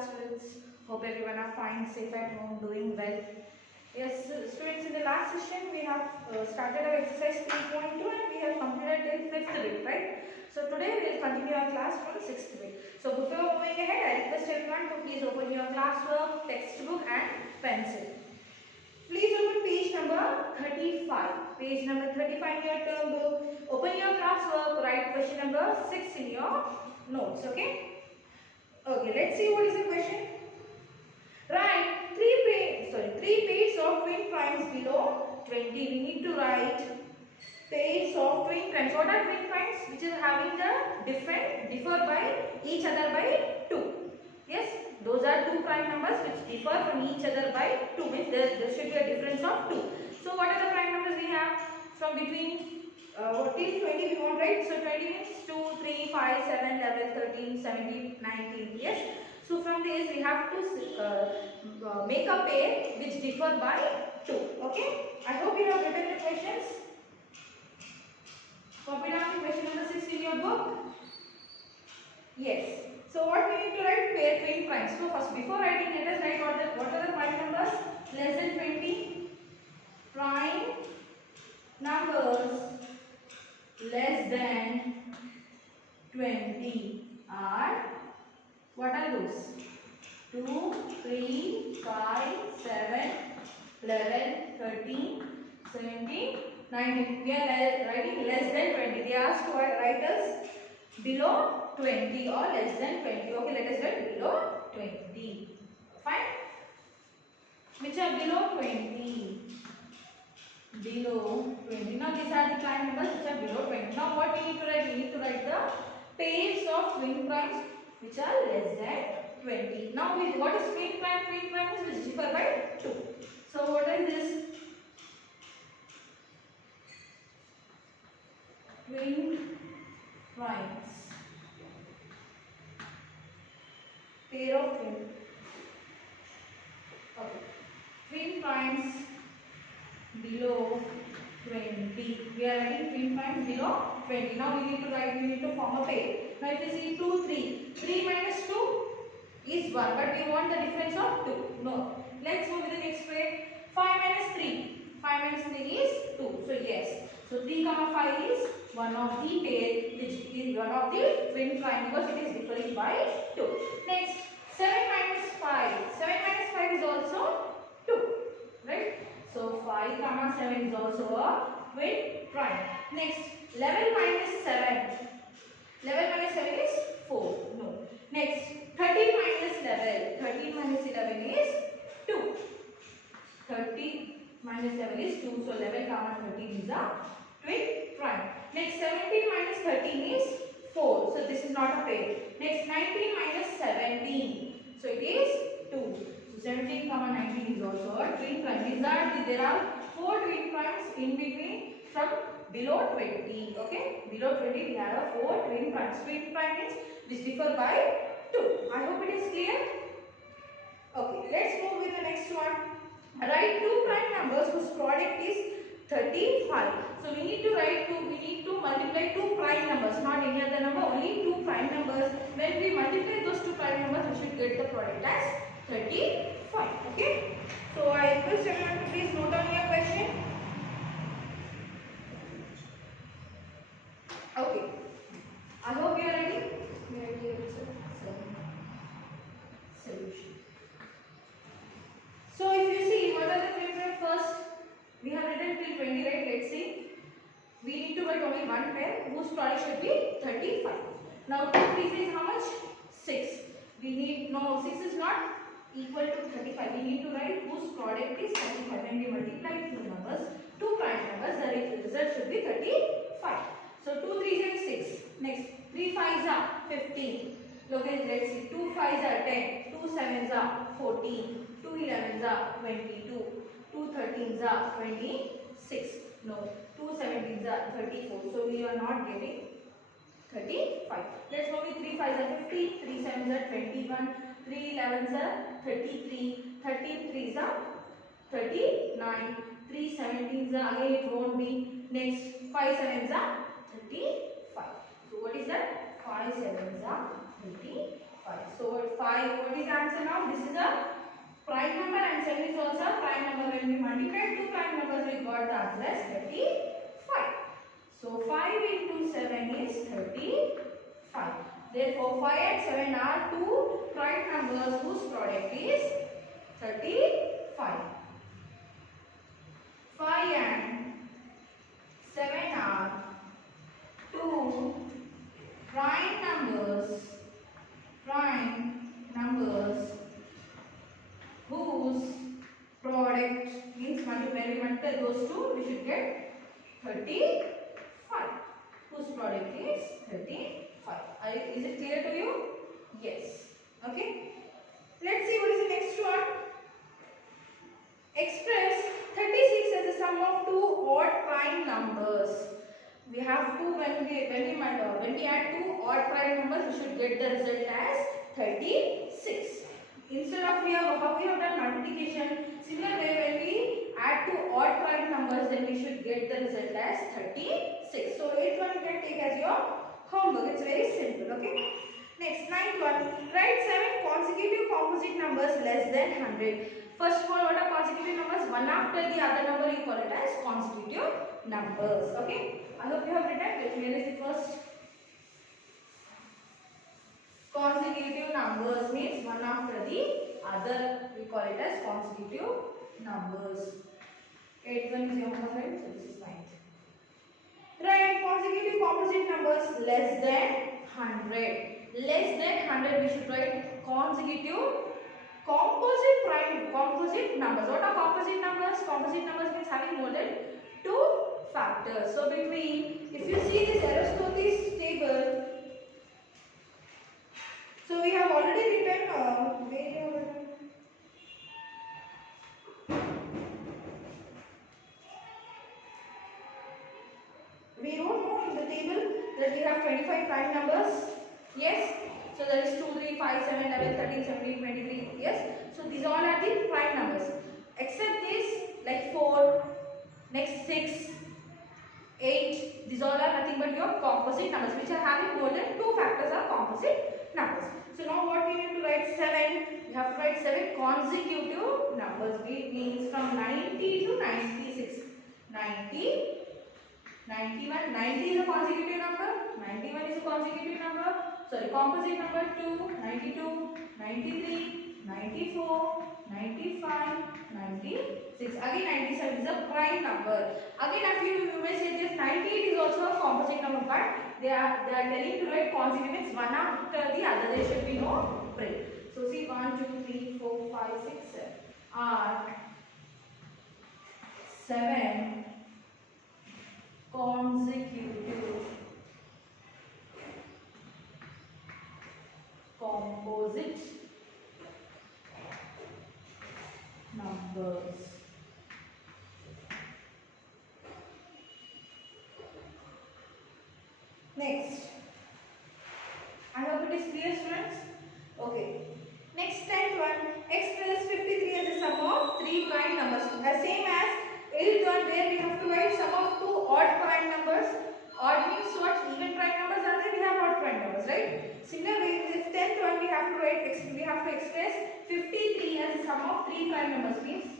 class, students? Hope everyone are fine, safe at home, doing well. Yes, students, in the last session we have started our exercise 3.2 and we have completed till 5th bit, right? So today we will continue our class from 6th bit. So before moving ahead, I request everyone to please open your classwork, textbook and pencil. Please open page number 35. Page number 35 in your term book. Open your classwork, write question number 6 in your notes, okay? Okay, let's see what is the question. Write three pairs of twin primes below 20. We need to write pairs of twin primes. What are twin primes? Which is having the differ by each other by 2. Yes, those are two prime numbers which differ from each other by 2. Means there should be a difference of 2. So what are the prime numbers we have from between till 20 we want, right? So 20 means 2, 3, 5, 7, 11, 13, 17, 19. Yes. So from this we have to make a pair which differ by 2. Okay. I hope you have written the questions. Copy down question number 6 in your book. Yes. So what we need to write? Pair twin primes. So first, before writing, let us write what are the prime numbers less than 20. Prime numbers less than 20 are, what are those? 2, 3, 5, 7, 11, 13, 17, 19. We are writing less than 20. They asked to write us below 20 or less than 20. Okay, let us write below 20. Fine. Which are below 20? Below 20. Now these are the prime numbers which are below 20. Now what we need to write? We need to write the pairs of twin primes which are less than 20. Now what is twin prime? Twin prime is which differ by 2. So what is this? Twin primes. Pair of twin. Okay. Twin primes below 20. We are writing twin primes below 20. Now we need to form a pair. Now if you see 2, 3. 3 minus 2 is 1. But we want the difference of 2. No. Let's move to the next pair. 5 minus 3. 5 minus 3 is 2. So yes. So 3, 5 is one of the pair which is one of the twin prime because it is differing by 2. Next, 7 minus 5. 7 minus 5 is also 2. Right? So 5, 7 is also a twin prime. Next, 11 minus 7. 11 minus 7 is 4. No. Next, 13 minus 11. 13 minus 11 is 2. 30 minus 7 is 2. So 11, 13 is a twin prime. Next, 17 minus 13 is 4. So this is not a pair. Next, 19 minus 17. So it is 2. So 17, 19 is also a twin prime. There are 4 twin primes in between from below 20. Okay, below 20 we have 4 twin primes. Twin prime means which differ by 2. I hope it is clear. Okay, let's move with the next one. Write 2 prime numbers whose product is 35. So we need to multiply 2 prime numbers, not any other number, only 2 prime numbers. When we multiply those 2 prime numbers, we should get the product as 35. Okay. So I request everyone to please note down your question. Okay. I hope you are ready. We are ready also. Solution. So if you see, what are the twin first? We have written till 20, right? Let's see. We need to write only one pair whose product should be 35. Now 2, 3 is how much? 6. We need, no, 6 is not equal to 35. We need to write whose product is 35. When we multiply two numbers, 2 prime numbers, the result should be 35. So 2, 3 is 6. Next, 3 5s are 15. Look at, let's see, 2 5s are 10. 2 7s are 14. 2 11s are 22. 2 13s are 26. No, 2 17s are 34. So we are not getting 35. Let's go with 3 5s are 50. 3 7s are 21. 3 11s are 33. 13 3s are 39. 3 17s are, again it won't be. Next, 5 7s are 35. So what is that? 5 7s are 35. 5. So 5, what is the answer now? This is a prime number and 7 is also a prime number. When we multiply two prime numbers, we got the answer as 35. So 5 into 7 is 35. Therefore 5 and 7 are two prime numbers whose product is 35. 5 and 7 are two prime numbers whose product means when we multiply those two, we should get 35. Whose product is 35. Is it clear to you? Yes. Okay. Let's see what is the next one. Express 36 as the sum of two odd prime numbers. We have two when we add two odd prime numbers, we should get the result as 36. Instead of how we have done multiplication, similar way when we add two odd prime numbers, then we should get the result as 36. So 8th one you can take as your homework. It's very simple. Okay. Next, 9th one. Write 7 consecutive composite numbers less than 100. First of all, what are consecutive numbers? One after the other number, you call it as consecutive numbers. Okay. I hope you have written. Let me see first. Consecutive numbers means one after the other. We call it as consecutive numbers. 8th one is your homework, so this is 9th. Write consecutive composite numbers less than 100. Less than 100, we should write consecutive composite numbers. What are composite numbers? Composite numbers means having more than two factors. So between, if you see this Aristotle's table, so we have already written we wrote now in the table that we have 25 prime numbers. Yes. So there is 2, 3, 5, 7, 11, 13, 17, 23. Yes. So these all are the prime numbers. Except this, like 4, next 6, 8. These all are nothing but your composite numbers, which are having more than two factors are composite numbers. So now what we need to write? 7. We have to write 7 consecutive numbers. It means from 90 to 96. 90, 91. 90 is a consecutive number. 91 is a consecutive number. Sorry, composite number 2, 92, 93, 94, 95, 96. Again 97 is a prime number. Again, you may say this 98 is also a composite number, but they are telling to write consecutive means one after the other. There should be no break. So see 1, 2, 3, 4, 5, 6, 7 are 7 consecutive composite numbers. Next, I hope it is clear, students. Okay. Next, 10th one. Express 53 as a sum of three prime numbers. As same as 8th one, where we have to write sum of two odd prime numbers. Odd means what? Even prime numbers are there. We have odd prime numbers, right? Similarly, this 10th one we have to express 53 as a sum of three prime numbers. Means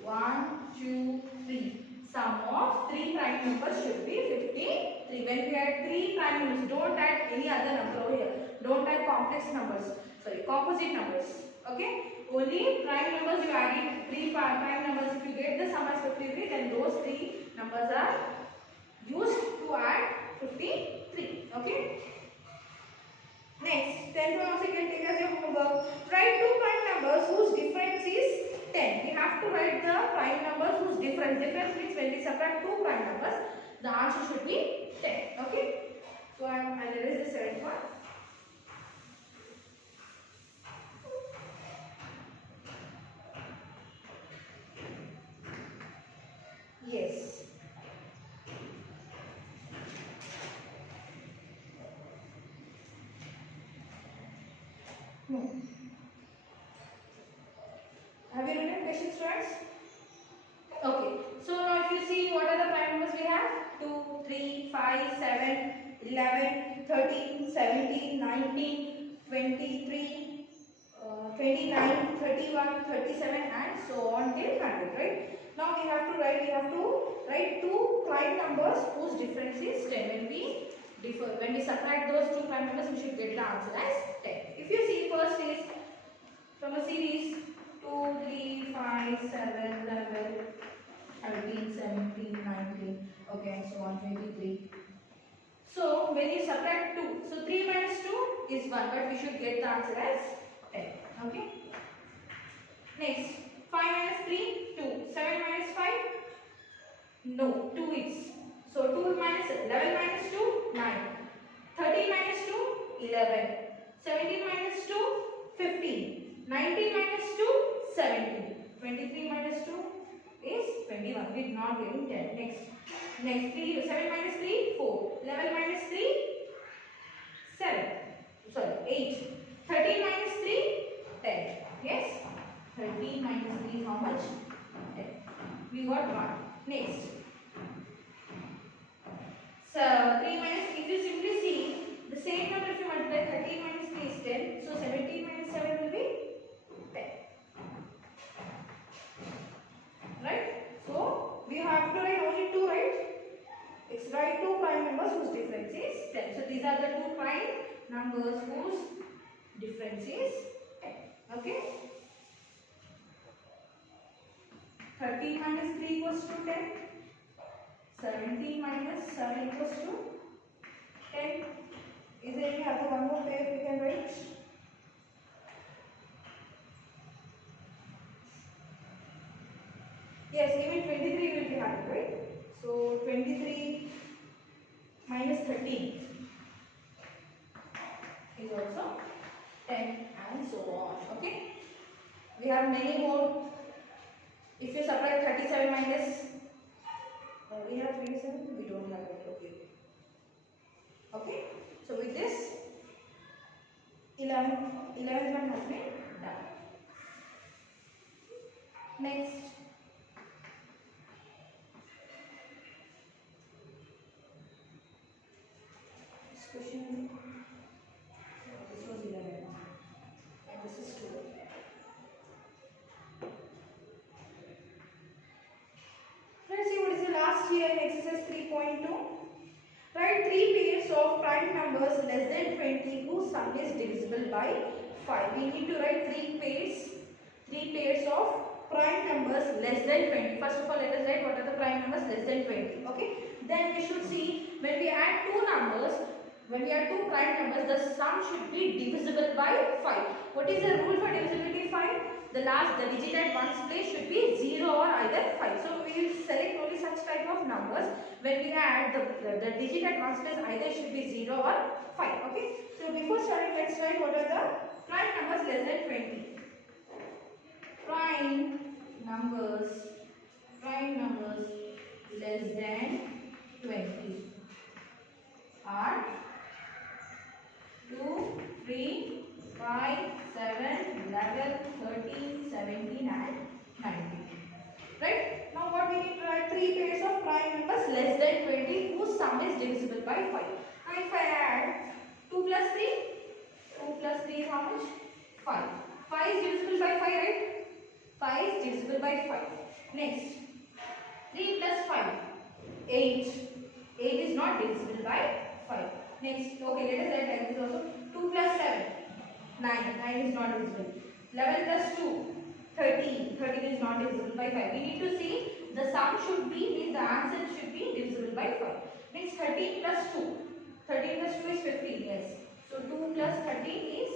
1, 2, 3. Sum of three prime numbers should be 53. When we add three prime numbers, don't add any other number over here. Don't add complex numbers. Sorry, composite numbers. Okay? Only prime numbers you add it. Three prime numbers. If you get the sum as 53, then those three numbers are used to add 53. Okay? Next, 10th one also you can take as your homework. Write two prime numbers whose difference is 10. We have to write the prime numbers whose difference. Difference means when we subtract two prime numbers, the answer should be 10. Okay? So I'll erase the 7th one. Yes. No. Have you written question, students? Okay. So now if you see what are the prime numbers we have? 2, 3, 5, 7, 11, 13, 17, 19, 23, 29, 31, 37 and so on till 100, right? Now we have to write two prime numbers whose difference is 10. When we subtract those two prime numbers, we should get the answer as 10. If you see, first is from a series 2, 3, 5, 7, 11, 13, 17, 19, okay, and so on, 23. So when you subtract 2, so 3 minus 2 is 1, but we should get the answer as 10. Okay. Next, 5 minus 3, 2. 7 minus 5, no, 2 is. So 2 minus 11 minus 2, 9. 13 minus 2, 11. 17 minus 2, 15. 19 minus 2, 17. 23 minus 2 is 21. We did not getting 10. Next 7 minus 3, 4. 11 minus 3, 7. Sorry, 8. 13 minus 3, 10. Yes? 13 minus 3 is how much? 10. We got 1. Next. So 3 minus, if you simply see the same number, if you multiply 13 minus 3 is 10. So 17 minus 7 will be 10. Right? So we have to write only 2, right? It's write two prime numbers whose difference is 10. So these are the two prime numbers whose difference is 10. Okay? 13 minus 3 equals to 10. 17 minus 7 equals to 10. Is there any other one more pair we can write? Yes, even 23 will be having, right? So 23 minus 13 is also 10 and so on. Okay? We have many more. If you subtract 37 minus, we have 27, we don't have it. Okay. Okay? So with this, 11 one has been done. Next. This question, this was 11 and this is 2. Let's see what is the last here in exercise 3.2. Write 3 pairs of prime numbers less than 20 whose sum is divisible by 5. We need to write 3 pairs of prime numbers less than 20. First of all, let us write what are the prime numbers less than 20. Okay. Then we should see when we add two numbers, when we add two prime numbers, the sum should be divisible by 5. What is the rule for divisibility 5? The digit at ones place should be 0 or either 5. So we will select only such type of numbers. When we add the digit at ones place, either should be 0 or 5. Okay. So before starting, let's write what are the prime numbers less than 20. Prime numbers less than 20 are 2, 3, 5, 7, 11, 13, 17 and 19. Right? Now what we need to write 3 pairs of prime numbers less than 20 whose sum is divisible by 5. Now if I add 2 plus 3, 2 plus 3 is how much? 5. 5 is divisible by 5, right? 5 is divisible by 5. Next, 3 plus 5, 8. 8 is not divisible by 5. Next, okay, let us write like this also. 2 plus 7, 9. 9 is not divisible. 11 plus 2, 13. 13 is not divisible by 5. We need to see the sum should be, means the answer should be divisible by 5. Means 13 plus 2. 13 plus 2 is 15, yes. So 2 plus 13 is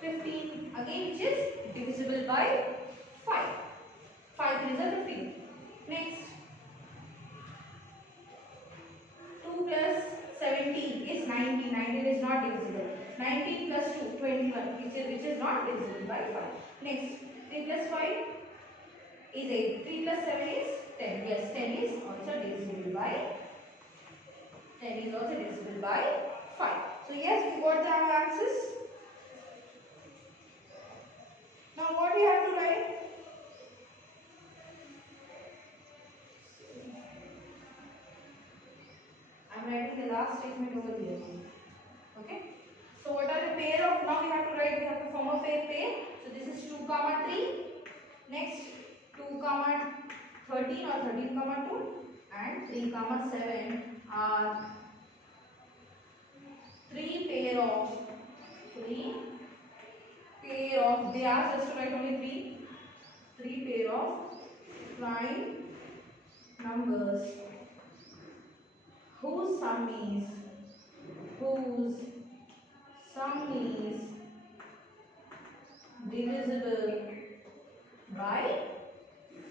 15. Again, which is divisible by 5. 5 3 is 15. Next, 2 plus 17 is 19. 19 is not divisible. 19 plus 2, 21, which is not divisible by 5. Next, 3 plus 5 is 8. 3 plus 7 is 10. Yes, 10 is also divisible by 5. So yes, we got the answers. Now what we have to write? I am writing the last statement over here. Okay. So what are the pair of, now we have to write, we have to form a pair. So this is 2 comma 3. Next 2 comma 13 or 13 comma 2 and 3 comma 7 are 3 pair of, they asked us to write only 3 pair of prime numbers whose sum is divisible by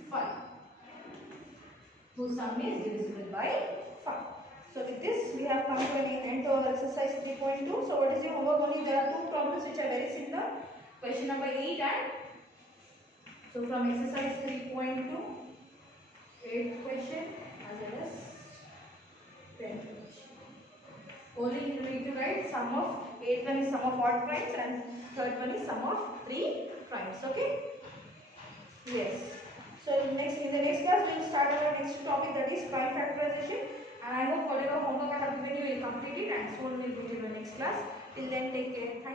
5. Whose sum is divisible by 5. So with this we have come to an end to our exercise 3.2. So what is your homework? Only there are two problems which are very similar. Question number 8 and so from exercise 3.2, 8th question as well as 10th question. Only you need to write sum of 8th one is sum of odd primes and third one is sum of 3 primes. Okay? Yes. So in the next class we will start our next topic, that is prime factorization. And I hope whatever homework I have given you will complete it, and soon we will do in the next class. Till then, take care. Thank you.